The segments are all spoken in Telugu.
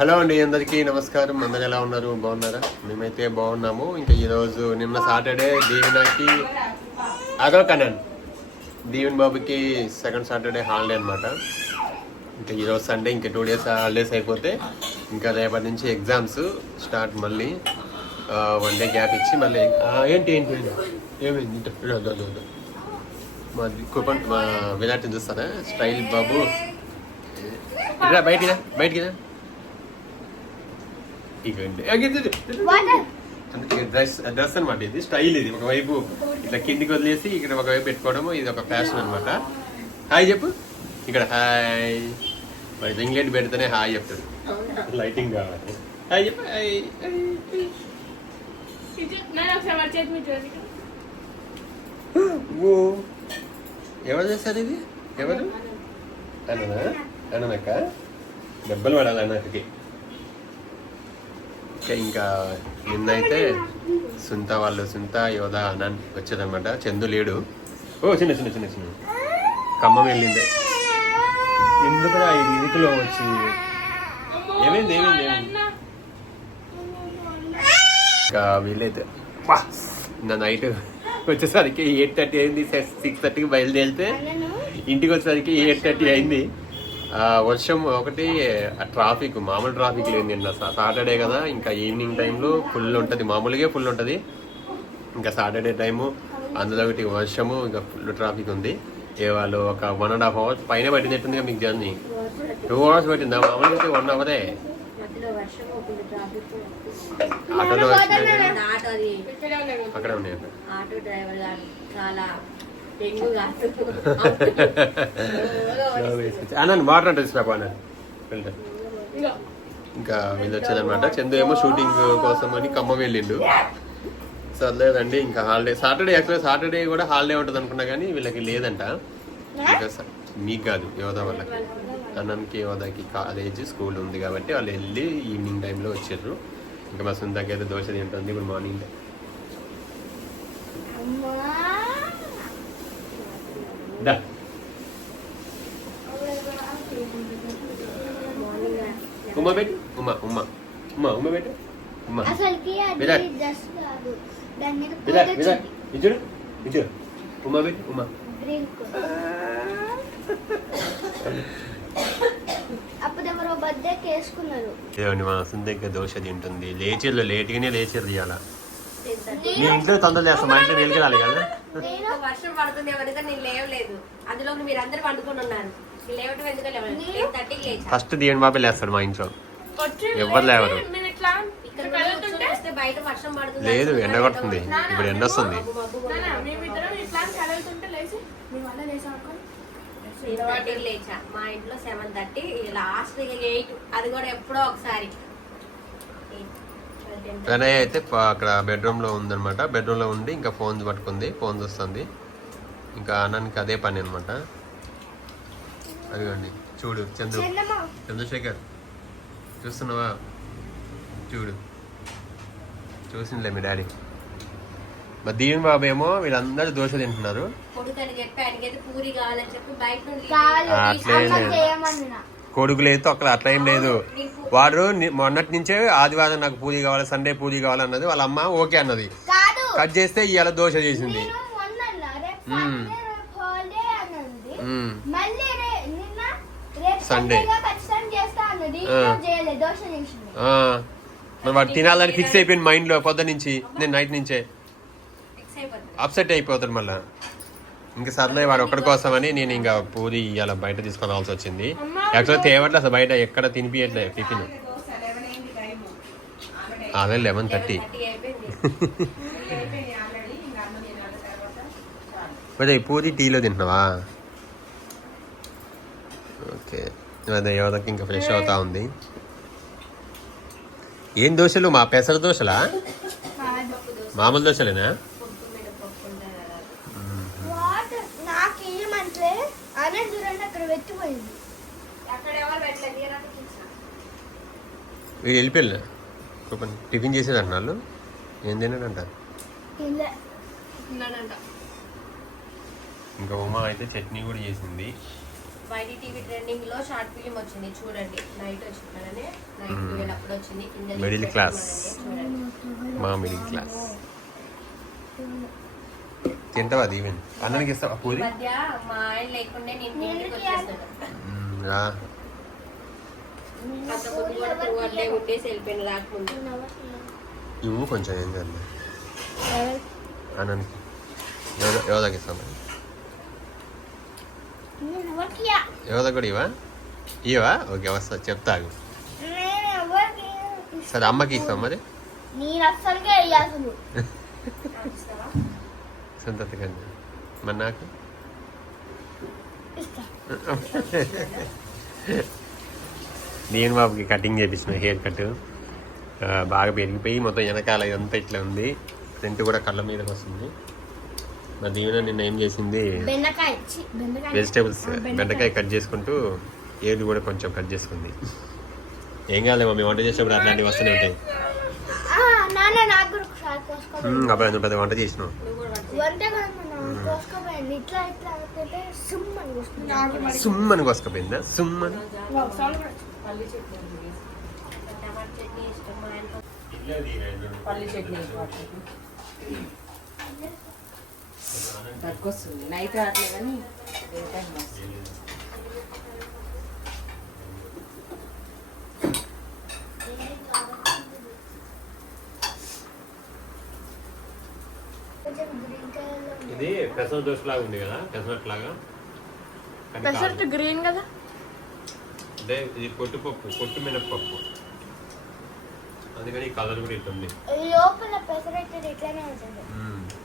హలో అండి అందరికీ నమస్కారం. అందరు ఎలా ఉన్నారు? బాగున్నారా? మేమైతే బాగున్నాము. ఇంకా ఈరోజు నిన్న సాటర్డే దీవెనకి అదో కనన్. దీవెన్ బాబుకి సెకండ్ సాటర్డే హాలిడే అనమాట ఇంకా ఈరోజు సండే ఇంకా టూ డేస్ హాలిడేస్ అయిపోతే ఇంకా రేపటి నుంచి ఎగ్జామ్స్ స్టార్ట్ మళ్ళీ. వన్ డే గ్యాప్ ఇచ్చి మళ్ళీ ఏంటి ఏంటి ఏమైంది? మా కూపన్ మా విరాట్ చూస్తారా? స్టైల్ బాబు. ఇట్లా బయటికి బయటికి డ్రెస్ డ్రెస్ అనమాట ఇది. స్టైల్ ఇది. ఒకవైపు ఇట్లా కిందికి వదిలేసి ఇక్కడ ఒకవైపు పెట్టుకోవడం ఇది ఒక ఫ్యాషన్ అనమాట హాయ్ చెప్పు. ఇక్కడ హాయ్. మరి రింగ్ లైట్ పెడితేనే హాయ్ చెప్తాడు లైటింగ్ కావాలి. హాయ్ చెప్పు. ఓ. ఎవరు చేస్తారు ఇది? ఎవరు? అననా అననక్క దెబ్బలు పడాలి అన్నకి. ఇంకా ఇంకా నిన్నైతే సుంత వాళ్ళు సుంత యోధ అనన్ వచ్చేదన్నమాట. చందు లేడు. ఓ చిన్న చిన్న చిన్న చిన్న. ఖమ్మం వెళ్ళింది. ఎందుకురా ఈ ఇదికులో వచ్చి? ఏమైంది ఏమైంది ఏమైంది? ఇంకా వీలైతే! నా నైట్ వచ్చేసరికి ఎయిట్ థర్టీ అయింది. సిక్స్ థర్టీకి బయలుదేరితే ఇంటికి వచ్చేసరికి ఎయిట్ థర్టీ అయింది. వర్షం ఒకటి ట్రాఫిక్ మామూలు ట్రాఫిక్ లేదు నిన్న సాటర్డే కదా ఇంకా ఈవినింగ్ టైంలో ఫుల్ ఉంటుంది. మామూలుగా ఫుల్ ఉంటుంది. ఇంకా సాటర్డే టైము అందులో ఒకటి వర్షము ఇంకా ఫుల్ ట్రాఫిక్ ఉంది. ఏ వాళ్ళు ఒక వన్ అండ్ హాఫ్ అవర్స్ పైన పట్టినట్టుంది మీకు జర్నీ. టూ అవర్స్ పట్టిందా? మామూలుగా అయితే వన్ అవరే ఆటోలో. అక్కడ ఉన్నాయి. అన్న వాటర్ అంటే తీసుకురా. ఇంకా వీళ్ళు వచ్చారనమాట చందు ఏమో షూటింగ్ కోసం అని ఖమ్మం వెళ్ళిండు. సర్లేదండి ఇంకా హాలిడే సాటర్డే యాక్చువల్గా సాటర్డే కూడా హాలిడే ఉంటుంది అనుకున్నా కానీ వీళ్ళకి లేదంట. ఇంకా మీకు కాదు యోధా వాళ్ళకి అన్నంకి యోధాకి కాలేజ్ స్కూల్ ఉంది కాబట్టి వాళ్ళు వెళ్ళి ఈవినింగ్ టైంలో వచ్చారు. ఇంకా మా సొంతకి అయితే దోశ తింటుంది. ఇప్పుడు మార్నింగ్ దా. ఉమ్మ పెట్టు. ఉమ్మ ఉమ్మ. ఉమ్మ ఉమ్మ పెట్టు. ఉమ్మ. విరాట్. విరాట్ విరాట్. ఇచ్చుడు ఇచ్చుడు ఉమ్మ పెట్టు ఉమ్మ. ఏమండి మా సుందగ్గ దోశ తింటుంది. లేచిర్లు లేట్గానే లేచిర్రు ఇవాళ. మీ ఇంట్లో తొందర చేస్తాం మా ఇంట్లో నీళ్ళకి రాలి కదా. వర్షం పడుతుంది ఎవరితో నేను లేవలేదు. అందులో మీరు అందరు పండుకొని ఉన్నారు. లేవటం ఎందుకు లేవలేదు. టెన్ థర్టీకి లేచా ఫస్ట్ దీవెన్ బాబే లేస్తాడు మా ఇంట్లో. ఎవ్వరు లేవరు. లేదు ఎండ కొడుతుంది. ఇప్పుడు ఎండ వస్తుంది. లేచి మా ఇంట్లో సెవెన్ థర్టీ. లాస్ట్ ఎయిట్ అది కూడా ఎప్పుడో ఒకసారి. ప్రణయ్ అయితే అక్కడ బెడ్రూమ్లో ఉందన్నమాట. బెడ్రూమ్లో ఉండి ఇంకా ఫోన్ పట్టుకుంది. ఫోన్ చూస్తుంది. ఇంకా అన్నానికి అదే పని అనమాట అదిగోండి. చూడు చంద్రు చంద్రశేఖర్. చూస్తున్నావా? చూడు. చూసిందిలే మీ డాడీ. మా దీవెన్ బాబు ఏమో వీళ్ళందరూ దోశ తింటున్నారు. అట్లే కొడుకు లేదు అక్కడ అట్లా ఏం లేదు. వాడు మొన్నటి నుంచే ఆదివారం నాకు పూరి కావాలి సండే పూరి కావాలి అన్నది వాళ్ళ అమ్మ ఓకే అన్నది. కాదు. కట్ చేస్తే ఇవాళ దోశ చేసింది. మరి వాడు తినాలని ఫిక్స్ అయిపోయింది మైండ్లో పొద్దు నుంచి నేను నైట్ నుంచే. అప్సెట్ అయిపోతాడు మళ్ళా. ఇంకా సర్లే వాడు ఒక్కడి కోసమని నేను ఇంకా పూరి ఇవాళ బయట తీసుకోవాల్సి వచ్చింది. యాక్చువల్గా తేవట్లే అసలు బయట ఎక్కడ తినిపించట్లే టిఫిన్. అదే లెవెన్ థర్టీ. థర్టీ అదే పూరి టీలో తింటున్నావా? ఓకే. అదే యువతకి ఇంకా ఫ్రెష్ అవుతా ఉంది. ఏం దోశలు? మా పెసర దోశలా? మామూలు దోశలేనా పొట్టు మీద పప్పు ఉంటుంది కదా. వాట్ నాకు ఏమంటే అనంత చూడండి అక్కడ వెచ్చిపోయింది అక్కడ ఎవరు పెట్టలేదు తీరా చూసా. వీడు వెళ్ళిపోయినా టిఫిన్ చేసేది అంటున్నారు ఏం తిన్నాడంట? ఇంకా ఉమా అయితే చట్నీ కూడా చేసింది. వైడి టీవీ ట్రెండింగ్లో షార్ట్ ఫిలిం వచ్చింది. చూడండి. నైట్ నైట్ వచ్చింది. కింద class. చూడండి. మా మిడిల్ క్లాస్. తింటావా దీవెన్? అన్నానికి ఇస్తావా పూరి? మధ్య మా ఆయన లేకుండే నేను రా. అంతకుముందు కూడా టూ వన్ డే ఉండేసి వెళ్ళిపోయిన రాకముందు ఇవ్వు కొంచెం ఏం చేయాలి అన్నానికి ఎవరో ఎవరి దగ్గర ఇస్తాం నేను ఎవరికి ఎవరి దగ్గర ఇవా ఇవా ఓకే వస్తా చెప్తాగు నేను ఎవరికి సరే అమ్మకి ఇస్తాం మరి నేను అస్సలుగా అసలు సంతతి కండి మరి నాకు ఇస్తా నేను బాబుకి కటింగ్ చేపించిన హెయిర్ కట్ బాగా పెరిగిపోయి మొత్తం వెనకాల ఇదంతా ఇట్లా ఉంది. ఫ్రంట్ కూడా కళ్ళ మీదకి వస్తుంది. మా దీవెన నిన్న ఏం చేసింది? వెజిటేబుల్స్ బెండకాయ. కట్ చేసుకుంటూ ఏడు కూడా కొంచెం కట్ చేసుకుంది. ఏం కాదు మమ్మీ వంట చేసేప్పుడు అట్లాంటివి వస్తూనే ఉంటాయి. అబ్బాయి నువ్వు పెద్ద వంట చేసినావు? నువ్వు కూడా పట్టు. వంట కదా మన కోసుకోపోయింది? సుమ్మని. కొసకపోయిందా సుమ్మని టమాటా చట్నీ ఇష్టం మా పల్లి చట్నీ తక్కువస్తుంది. నైట్ రావట్లే కానీ డే టైం వస్తుంది. ఇది పెసర దోశ లాగా ఉంది కదా పెసరట్ లాగా కాదు. గ్రీన్ కదా? అంటే ఇది పొట్టు పప్పు పొట్టు మినపప్పు అందుకని కలర్ కూడా ఇట్టుంది లోపల పెసరట్టు ఇట్లానే ఉంటుంది.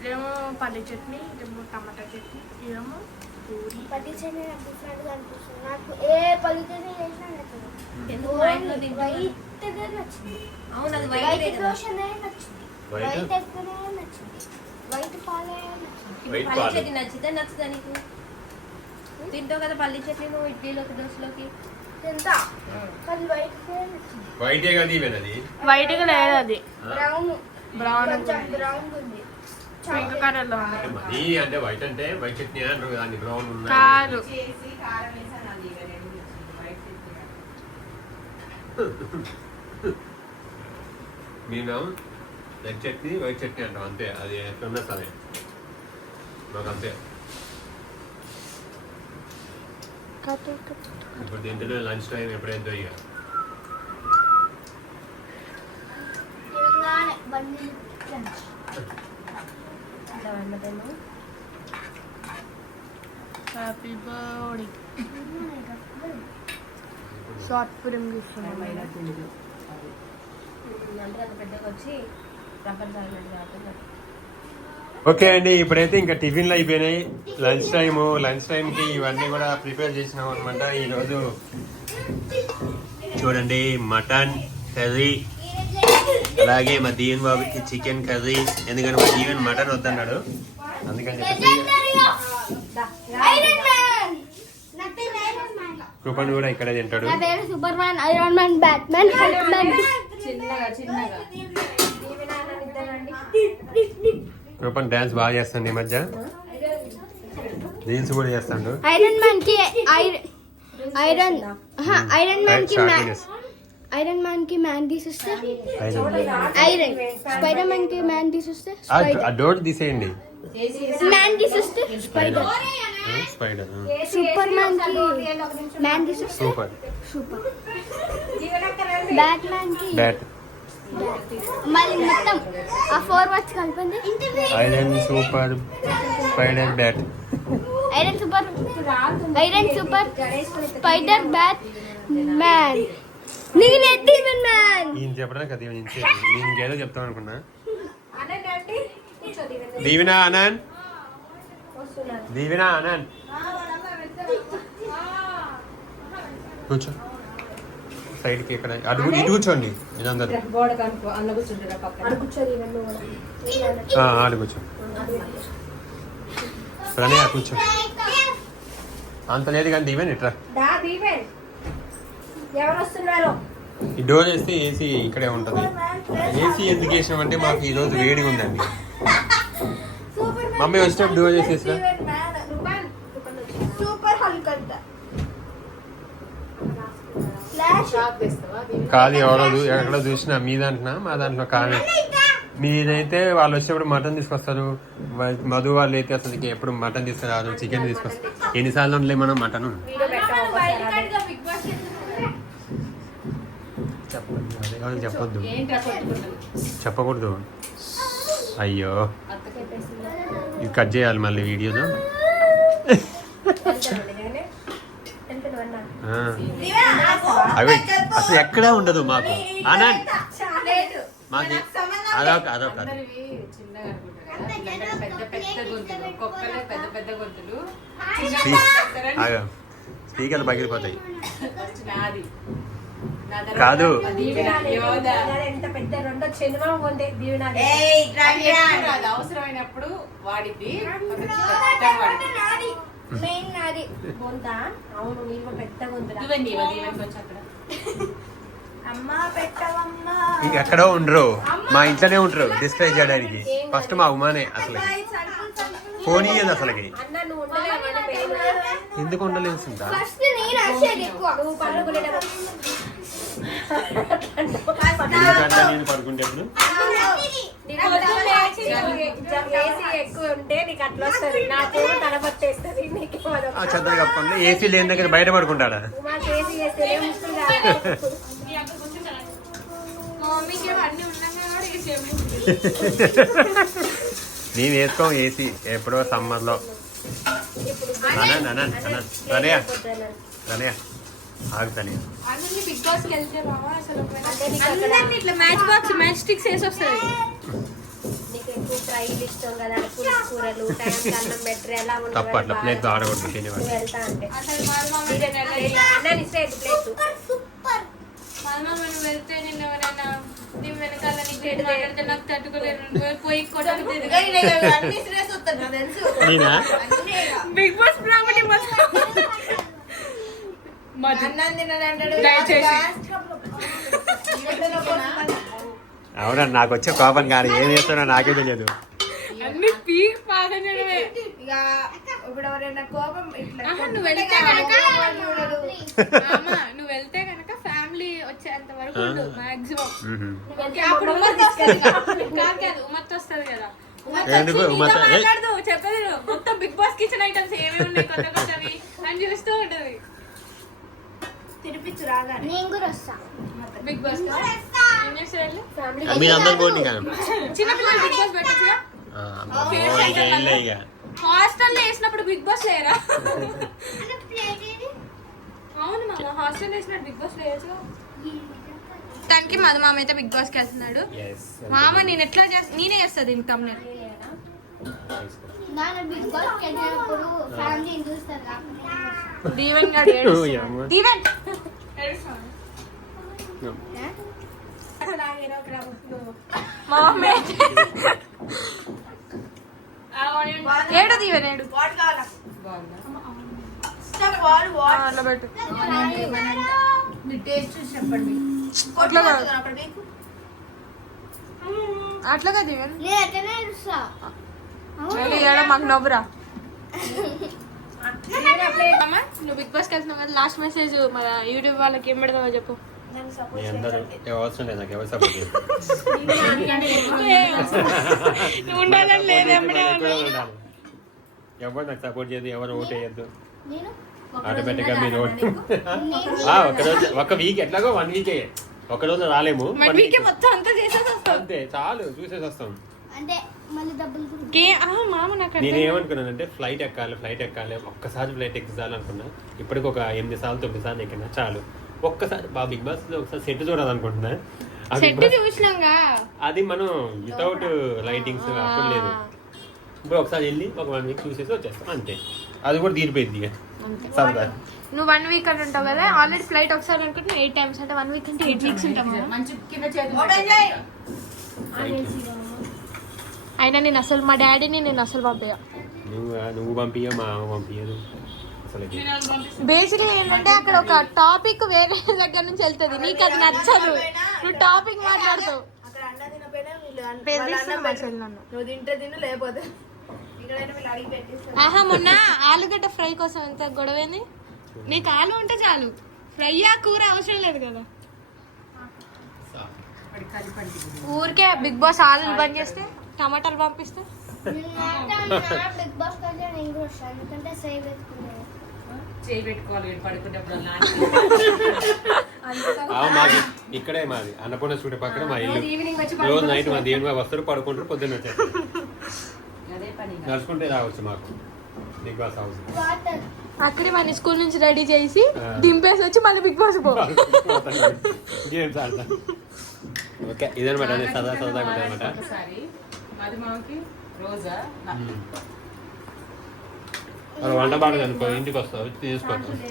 ఇదేమో పల్లి చట్నీ ఇదేమో టమాటా చట్నీ ఇదేమో పూరి. పల్లి చట్నీ నాకు డిఫరెంట్గా అనిపిస్తుంది. నాకు ఏ పల్లి చట్నీ చేసినా నచ్చదు. ఎందుకు మా ఇంట్లో తింటున్నా? వైట్గా నచ్చింది. అవును అది వైట్ వైట్ కదా. దోశనే నచ్చింది. White? వైట్ ఎక్కువనే నచ్చింది. వైట్ పాలే నచ్చింది. ఇప్పుడు వైట్ పల్లి పాలు. చట్నీ నచ్చితే నచ్చుదా నీకు? తింటావు కదా పల్లి చట్నీ నువ్వు ఇడ్లీలోకి దోశలోకి. వైట్ కదా ఈవెన్ అది? వైట్గా లేదు అది. బ్రౌన్. బ్రౌన్ ఉంది. పింక్ కలర్లో ఉంది. అంటే మరీ అంటే వైట్ అంటే వైట్ చట్నీ అంటారు దాన్ని బ్రౌన్ ఉన్నాయి. కాదు. రెడ్ చట్నీ వైట్ చట్నీ అంటాం అంతే. అది ఎట్లున్నా సరే మాకు అంతే. ఇప్పుడు తింటూనే లంచ్ టైం ఎప్పుడైతే వెంబడేమో హ్యాపీ బర్త్డే షార్ట్ ఫిల్మ్ చూస్తున్నాం అంటే అంత పెద్దగా వచ్చి కాకుండా ఓకే అండి ఇప్పుడైతే ఇంకా టిఫిన్లు అయిపోయినాయి. లంచ్ టైం లంచ్ టైంకి ఇవన్నీ కూడా ప్రిపేర్ చేసినాం అనమాట ఈరోజు చూడండి మటన్ కర్రీ అలాగే మా దీవెన్ బాబుకి చికెన్ కర్రీ. ఎందుకంటే మా దీవెన్ మటన్ వద్దన్నాడు. అందుకని చెప్పి కృపన్ కూడా ఇక్కడే తింటాడు. నా పేరు super man iron man batman Hulk man. చిన్నగా చిన్నగా. కృపన్ డాన్స్ బాగా చేస్తాడు ఈ మధ్య. రీల్స్ కూడా చేస్తాడు. ఐరన్ మ్యాన్కి ఐరన్ ఐరన్ ఐరన్ మ్యాన్కి ఐరన్ మ్యాన్కి మ్యాన్ తీసిస్తే? ఐరన్ స్పైడర్ మ్యాన్కి మ్యాన్ తీసిస్తే? డోర్ తీసేయండి. మ్యాన్ తీసిస్తే? స్పైడర్ స్పైడర్ సూపర్ మ్యాన్కి మ్యాన్ తీసిస్తే సూపర్ సూపర్ బ్యాట్ మ్యాన్కి బ్యాట్ మళ్ళీ మొత్తం ఆ ఫోర్ వర్డ్స్ కలిపింది iron super spider bat iron super iron super spider bat man నేను ఎడ్డీమన్ మ్యాన్ ఈయన చెప్పడానికి అది నేను నేను ఇంకేదో చెప్తాం అనుకున్నా. దీవెన ఆనంద్ దీవెన ఆనంద్ కూర్చో. సైడ్కి ఇక్కడ అడుగు ఇటు కూర్చోండి ఇదందరూ. ఆడు కూర్చో. ప్రణయ్ కూర్చో. అంత లేదు కానీ దీవెన్ ఇట్రా. దా దీవెన్. ఎవరు వస్తున్నారు ఈ డోర్ వేస్తే ఏసీ ఇక్కడే ఉంటుంది. ఏసీ ఎందుకు వేసినామంటే మాకు ఈరోజు వేడిగా ఉందండి మమ్మీ వచ్చినప్పుడు డోర్ చేసేసా సూపర్ హల్క్ అంట ఫ్లాష్ షాక్ తెస్తావా దీని కాదు ఎవరో ఎక్కడో చూసినా మీ దాంట్లో మా దాంట్లో కాదు మీరైతే వాళ్ళు వచ్చినప్పుడు మటన్ తీసుకొస్తారు మధు వాళ్ళు అయితే అసలు ఎప్పుడు మటన్ తీసుకురారు చికెన్ తీసుకొస్తారు ఎన్నిసార్లు ఉండలే మనం మటన్. చెప్పొద్దు? చెప్పకూడదు అయ్యో? ఇది కట్ చేయాలి మళ్ళీ వీడియోలో వెళ్తానండి నేనే. వెళ్తాను అన్నా. ఆ. అవి అసలు ఎక్కడా ఉండదు మాకు. ఆనంద్ మాకు అదొక అదొక అందరివి చిన్నగా అనుకుంటారు కదా. పిల్లలకి పెద్ద పెద్ద గొంతులు. ఒక్కొక్కరే పెద్ద పెద్ద గొంతులు. ఆగా స్పీకర్లు పగిలిపోతాయి కాదు. అవసరమైనప్పుడు వాడిద్ది. మెయిన్ నాది గొంతా? అవును పెద్ద అమ్మ పెట్టవమ్మా. ఇంకెక్కడో ఉండరు. మా ఇంట్లోనే ఉంటారు డిస్క్రైబ్ చేయడానికి. ఫస్ట్ మా ఉమానే అసలు ఫోన్ ఇయ్యదు అసలుకి. అన్న నువ్వు ఉండలేవా? మెయిన్ ఎందుకు ఉండలేదు సింత? ఫస్ట్ నేను రాసేది నువ్వు ఏసీ కప్పండి. లేని దగ్గర బయట పడుకుంటాడా నేను వేసుకోం ఏసీ ఎప్పుడో సమ్మర్లో. అనండి అనండి అనండి రణయ్య. ఆగుతానే బిగ్ బాస్కి వెళ్తే బావా? అసలు అందరినీ ఇట్లా మ్యాచ్ బాక్స్ మ్యాచ్ స్టిక్స్ వేసి వస్తుంది నీకు ఎక్కువ ఫ్రైలు ఇష్టం కదా పులుసు కూరలు టైంకి అన్నం బెటర్ ఎలా ఉంటుంది తప్పు అట్లా ప్లేట్ ఆడకూడదు తినేవాడు నువ్వు వెళ్తా అంటే. అసలు మాది అన్నాన్ని ఇస్తే ప్లేట్ సూపర్ మామ మనం వెళ్తే నిన్న ఎవరైనా నీ వెనకాల నీకు ఏడు మాట్లాడితే నాకు తట్టుకోలేను పోయి కొట్టలేదు నేనా బిగ్ బాస్ ప్రాపర్టీ దయచేసి అవునా నాకు వచ్చే కోపం కానీ ఏం చేస్తానో నాకే తెలియదు. అన్ని పీక్ పాగనమే ఇక ఇప్పుడు ఎవరైనా కోపం ఇట్లా ఆహా, నువ్వు వెళ్తే కనుక మామ నువ్వు వెళ్తే కనుక ఫ్యామిలీ వచ్చేంత వరకు ఉండు మాక్సిమం. మ్మ్. అప్పుడు ఉమ్మత్ వస్తుంది కాదు. వస్తుంది కదా. చెప్పేది. మొత్తం బిగ్ బాస్ కిచెన్ ఐటమ్స్ ఏమేమి ఉన్నాయి? కొత్త కొత్తవి అని చూస్తూ ఉంటది తినిపించు రాగా నేను కూడా వస్తా. బిగ్ బాస్ అందరు పోటీ బిగ్ బాస్ పెట్టచ్చుగా? హాస్టల్లో వేసినప్పుడు బిగ్ బాస్ లేరా? అవును మామ హాస్టల్ వేసినప్పుడు బిగ్ బాస్ లేయచ్చు తనకి మధు మామ అయితే బిగ్ బాస్కి వెళ్తున్నాడు Yes. మామ నేను ఎట్లా చేస్తా? నేనే చేస్తుంది ఇన్కమ్ నేను బాస్ దీవెన్. దీవెన్! ఏడు దీవెన్ అట్లా పెట్టు చెప్పండి అట్లాగా దీవెన్ ఏడ మాకు నవ్వురా. నువ్వు బిగ్ బాస్కి వెళ్తున్నావు కదా లాస్ట్ మెసేజ్ మన యూట్యూబ్ వాళ్ళకి ఏం పెడతావో చెప్పు. మీ అందరూ అవసరం లేదు నాకు ఎవరు సపోర్ట్ ఉండాలని లేదు ఉండాలి. ఎవరు నాకు సపోర్ట్ చేయదు ఎవరు ఓట్ వేయద్దు. నేను? ఆటోమేటిక్గా మీరు ఓట్ ఆ, ఒక రోజు ఒక వీక్ ఎట్లాగో వన్ వీకే ఒక రోజు రాలేము. అంతా అంతే చాలు చూసేసి వస్తాం. అంటే మళ్ళీ డబ్బులు కూడా గే ఆ, మామ నాకు నేను అర్థం ఏమనుకున్నానంటే ఫ్లైట్ ఎక్కాలి ఫ్లైట్ ఎక్కాలి ఒక్కసారి ఫ్లైట్ ఎక్కించాలి అనుకున్నా. ఇప్పటికి ఒక ఎనిమిది సార్లు తొమ్మిది సార్లు ఎక్కినా చాలు. ఒక్కసారి బా బిగ్ బాస్లో ఒకసారి సెట్ చూడాలనుకుంటున్నా. అది మనం వితౌట్ లైటింగ్స్ అప్పుడు లేదు. ఇప్పుడు ఒకసారి వెళ్ళి ఒక వన్ వీక్ చూసేసి వచ్చేస్తాం అంతే. అది కూడా తీరిపోయింది ఇక. సరదా. నువ్వు వన్ వీక్ అని ఉంటావు కదా ఆల్రెడీ ఫ్లైట్ ఒకసారి అనుకుంటున్నా ఎయిట్ టైమ్స్ అంటే వన్ వీక్ అంటే ఎయిట్ వీక్స్ ఉంటాం మంచి కింద చేతులు అయినా నేను అసలు మా డాడీని నేను అసలు పంపేయ నువ్వు పంపించవు మా పంపించదు అసలు బేసిక్లీ ఏంటంటే అక్కడ ఒక టాపిక్ వేరే దగ్గర నుంచి వెళ్తుంది. నీకు అది నచ్చదు. నువ్వు టాపిక్ మాట్లాడుతావు. నువ్వు తింటే తిను లేకపోతే ఆహా మొన్న ఆలుగడ్డ ఫ్రై కోసం ఎంత గొడవైంది? నీకు ఆలు ఉంటే చాలు. ఫ్రై ఆ కూర అవసరం లేదు కదా. ఊరికే బిగ్ బాస్ ఆలు బంద్ చేస్తే టమాటాలు పంపిస్తే? మాది ఇక్కడే మాది. అన్నపూర్ణ స్టూడియో పక్కన మా ఇల్లు. ఈవినింగ్ వచ్చి రోజు నైట్ మా దేవుని బాబు వస్తారు పడుకుంటారు పొద్దున్న వచ్చారు అదే పని నడుచుకుంటే రావచ్చు మాకు. Big boss house. వాటర్ అక్కడే మన స్కూల్ నుంచి రెడీ చేసి. దింపేసి వచ్చి మళ్ళీ బిగ్ బాస్ పో. గేమ్స్ ఆడతాం ఓకే ఇదనమాట సదా ఉంటుంది అనమాట ఒకసారి అది రోజా వంట బాడదు అనుకో ఇంటికి వస్తావు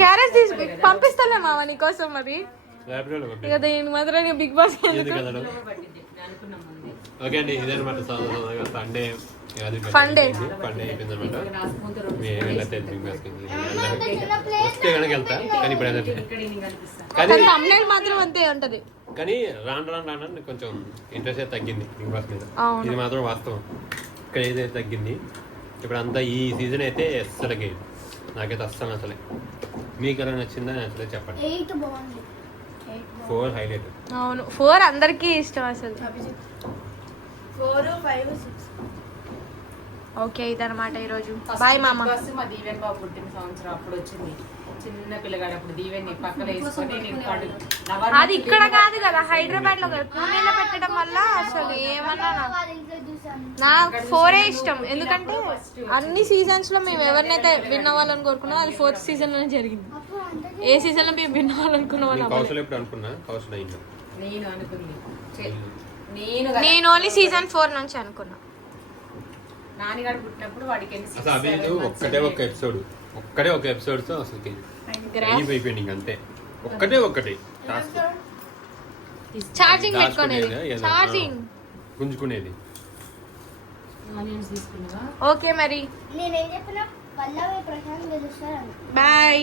క్యారెట్ తీసి పంపిస్తాలే మామ నీకోసం మరి. ఇక దీని మాత్రం బిగ్ బాస్ ఎందుకు ఓకే అండి ఇదనమాట సండే day. సండే అయిపోయింది అనమాట. వస్తే కనుక వెళ్తా. కానీ ఇప్పుడు కానీ తమ్నేల్ మాత్రం అంతే ఉంటది. కానీ రాను రాను రాను కొంచెం ఇంట్రెస్ట్ అయితే తగ్గింది బిగ్ బాస్ మీద. అవును. ఇది మాత్రం వాస్తవం. ఇక్కడ ఏదైతే తగ్గింది. ఇప్పుడు అంతా ఈ సీజన్ అయితే అస్సలకి నాకైతే అస్సలు నచ్చలే. మీకు ఎలా నచ్చిందా నచ్చలే చెప్పండి ఫోర్ హైలైట్ అవును ఫోర్ అందరికీ ఇష్టం అసలు. Four five six. ఓకే ఇదనమాట ఈరోజు. బాయ్ మామ. మా దీవెన్ బాబు పుట్టిన సంవత్సరం అప్పుడు వచ్చింది. చిన్న పిల్లగాడు అప్పుడు దీవెన్ పక్కన వేసుకొని నేను అది ఇక్కడ కాదు కదా హైదరాబాద్లో పూణేలో పెట్టడం వల్ల అసలు ఏమన్నా నాకు ఫోరే ఇష్టం. ఎందుకంటే అన్ని సీజన్స్లో మేము ఎవరినైతే విన్ అవ్వాలని కోరుకున్నాం అది ఫోర్త్ సీజన్లోనే జరిగింది. ఏ సీజన్లో మేము విన్ అవ్వాలనుకున్నాం నేను అనుకుంది నేను. నేను ఓన్లీ సీజన్ ఫోర్ నుంచి అనుకున్నా. నాన్నగాడు పుట్టినప్పుడు వాడికి అసలు అవి ఒక్కటే ఒక. ఎపిసోడ్ ఒక్కటే ఒక ఎపిసోడ్తో అసలు అయిపోయింది అంతే. ఒక్కటే ఒక్కటి. టాస్క్ ఛార్జింగ్ పెట్టుకునేది. ఛార్జింగ్ గుంజుకునేది. ఓకే మరి. నేనేం చెప్పినా? పల్లవి ప్రశాంత్ బాయ్